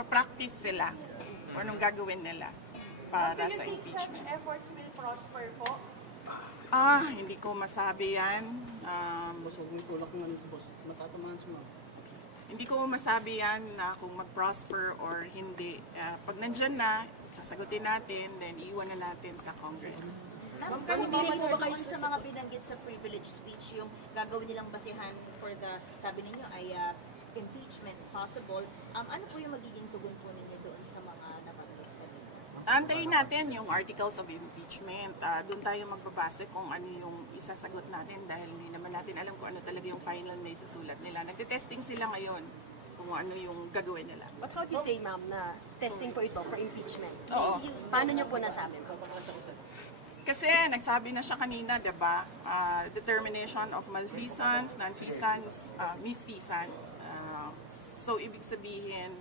magpa-practice sila kung anong gagawin nila para sa impeachment. Such efforts will prosper po? Hindi ko masabi yan. Hindi ko masabi yan na kung mag-prosper or hindi. Pag nandyan na, sasagutin natin, then iiwan na natin sa Congress. Pero hindi po ba kayo sa mga binanggit sa privilege speech, yung gagawin nilang basihan for the, sabi ninyo ay impeachment possible, ano po yung magiging tugon po ninyo doon sa mga nabanggit kanina? Antayin natin yung articles of impeachment. Doon tayo magbabase kung ano yung isasagot natin dahil hindi naman natin alam kung ano talaga yung final na isasulat nila. Nagte-testing sila ngayon kung ano yung gagawin nila. But how do you say, ma'am, na testing po ito for impeachment? Oo. Paano niyo po nasabi, ma'am? Kasi nagsabi na siya kanina, diba? Determination of malfeasance, non-feasance, misfeasance. So, ibig sabihin,